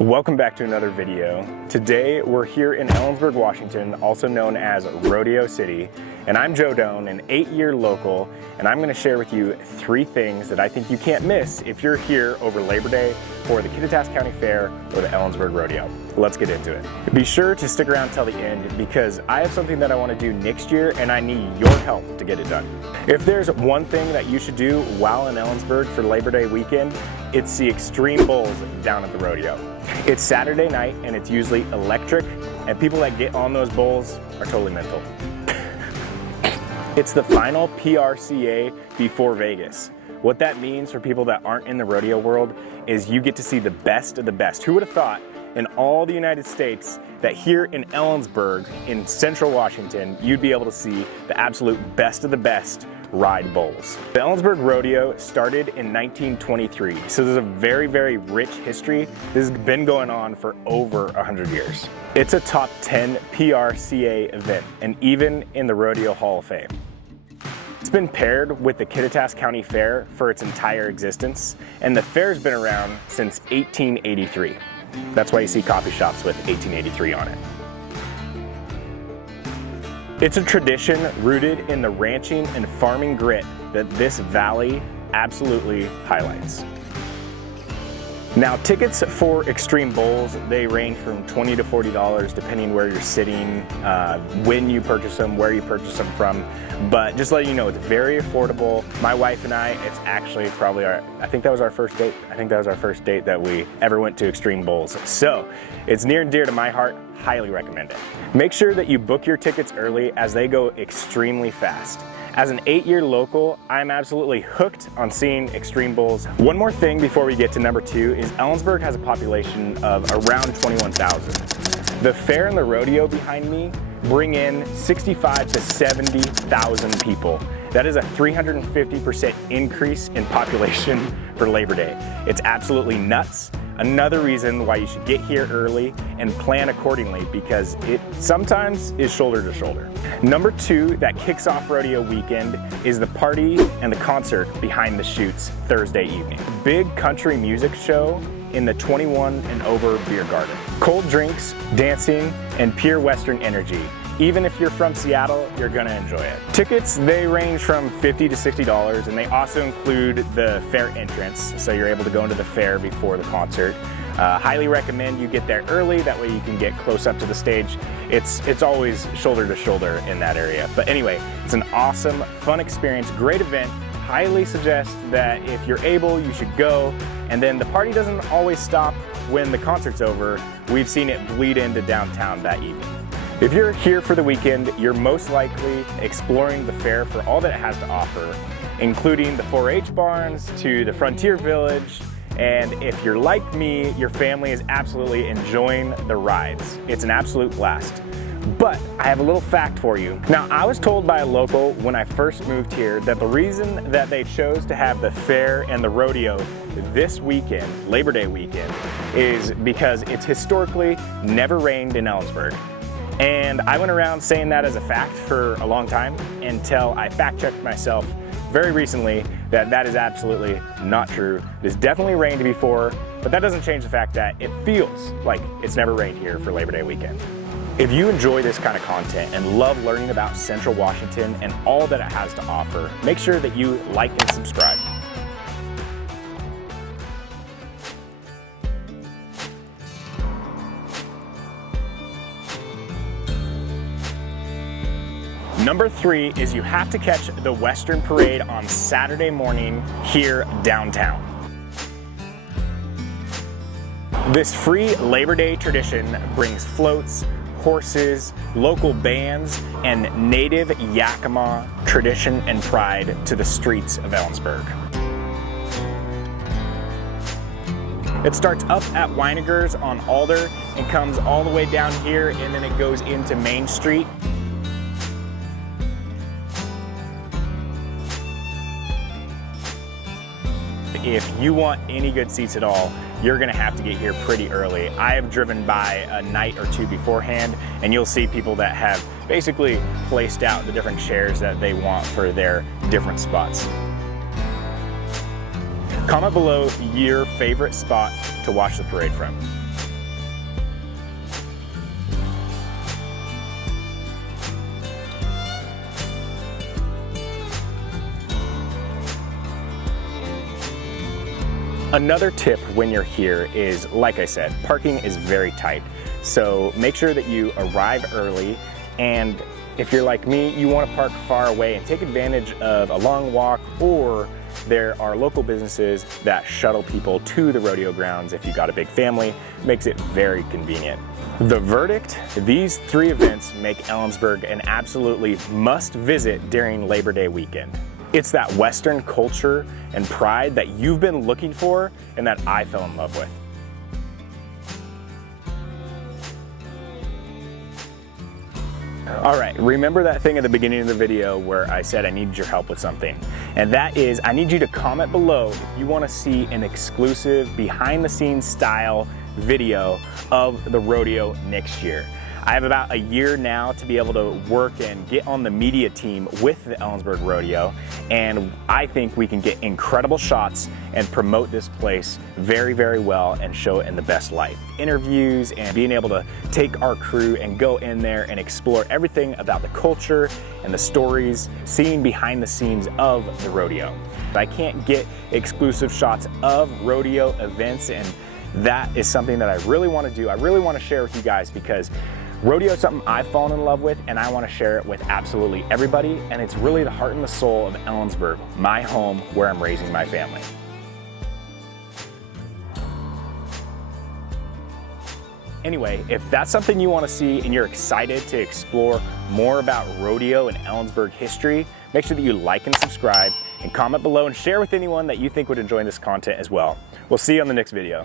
Welcome back to another video. Today we're here in Ellensburg, Washington, also known as Rodeo City, and I'm Joe Doan, an 8-year local, and I'm going to share with you 3 things that I think you can't miss if you're here over Labor Day for the Kittitas County Fair or the Ellensburg Rodeo. Let's get into it. Be sure to stick around till the end because I have something that I want to do next year and I need your help to get it done. If there's one thing that you should do while in Ellensburg for Labor Day weekend, it's the Xtreme Bulls down at the rodeo. It's Saturday night and it's usually electric, and people that get on those bulls are totally mental. It's the final PRCA before Vegas. What that means for people that aren't in the rodeo world is you get to see the best of the best. Who would have thought in all the United States that here in Ellensburg in central Washington you'd be able to see the absolute best of the best ride bulls. The Ellensburg Rodeo started in 1923, so there's a very, very rich history. This has been going on for over 100 years. It's a top 10 PRCA event, and even in the Rodeo Hall of Fame. It's been paired with the Kittitas County Fair for its entire existence, and the fair's been around since 1883. That's why you see coffee shops with 1883 on it. It's a tradition rooted in the ranching and farming grit that this valley absolutely highlights. Now, tickets for Xtreme Bulls, they range from $20 to $40 depending where you're sitting, when you purchase them, where you purchase them from. But just letting you know, it's very affordable. My wife and I, it's actually probably I think that was our first date. I think that was our first date that we ever went to Xtreme Bulls. So it's near and dear to my heart. Highly recommend it. Make sure that you book your tickets early as they go extremely fast. As an 8-year local, I'm absolutely hooked on seeing Xtreme Bulls. One more thing before we get to number 2 is Ellensburg has a population of around 21,000. The fair and the rodeo behind me bring in 65 to 70,000 people. That is a 350% increase in population for Labor Day. It's absolutely nuts. Another reason why you should get here early and plan accordingly, because it sometimes is shoulder to shoulder. Number 2 that kicks off rodeo weekend is the party and the concert behind the Chutes Thursday evening. Big country music show in the 21 and over beer garden. Cold drinks, dancing, and pure Western energy. Even if you're from Seattle, you're gonna enjoy it. Tickets, they range from $50 to $60, and they also include the fair entrance, so you're able to go into the fair before the concert. Highly recommend you get there early, that way you can get close up to the stage. It's always shoulder to shoulder in that area. But anyway, it's an awesome, fun experience, great event. Highly suggest that if you're able, you should go. And then the party doesn't always stop when the concert's over. We've seen it bleed into downtown that evening. If you're here for the weekend, you're most likely exploring the fair for all that it has to offer, including the 4-H barns to the Frontier Village. And if you're like me, your family is absolutely enjoying the rides. It's an absolute blast. But I have a little fact for you. Now, I was told by a local when I first moved here that the reason that they chose to have the fair and the rodeo this weekend, Labor Day weekend, is because it's historically never rained in Ellensburg. And I went around saying that as a fact for a long time until I fact-checked myself very recently that that is absolutely not true. It has definitely rained before, but that doesn't change the fact that it feels like it's never rained here for Labor Day weekend. If you enjoy this kind of content and love learning about Central Washington and all that it has to offer, make sure that you like and subscribe. Number 3 is you have to catch the Western Parade on Saturday morning here downtown. This free Labor Day tradition brings floats, horses, local bands, and native Yakima tradition and pride to the streets of Ellensburg. It starts up at Weiniger's on Alder and comes all the way down here, and then it goes into Main Street. If you want any good seats at all, you're gonna have to get here pretty early. I have driven by a night or 2 beforehand, and you'll see people that have basically placed out the different chairs that they want for their different spots. Comment below your favorite spot to watch the parade from. Another tip when you're here is, like I said, parking is very tight. So make sure that you arrive early, and if you're like me, you want to park far away and take advantage of a long walk, or there are local businesses that shuttle people to the rodeo grounds if you've got a big family. Makes it very convenient. The verdict, these 3 events make Ellensburg an absolutely must visit during Labor Day weekend. It's that Western culture and pride that you've been looking for and that I fell in love with. All right, remember that thing at the beginning of the video where I said I needed your help with something? And that is, I need you to comment below if you want to see an exclusive behind the scenes style video of the rodeo next year. I have about a year now to be able to work and get on the media team with the Ellensburg Rodeo, and I think we can get incredible shots and promote this place very, very well and show it in the best light. Interviews and being able to take our crew and go in there and explore everything about the culture and the stories, seeing behind the scenes of the rodeo. I can't get exclusive shots of rodeo events, and that is something that I really want to do. I really want to share with you guys because rodeo is something I've fallen in love with, and I want to share it with absolutely everybody, and it's really the heart and the soul of Ellensburg, my home where I'm raising my family. Anyway, if that's something you want to see and you're excited to explore more about rodeo and Ellensburg history, make sure that you like and subscribe and comment below and share with anyone that you think would enjoy this content as well. We'll see you on the next video.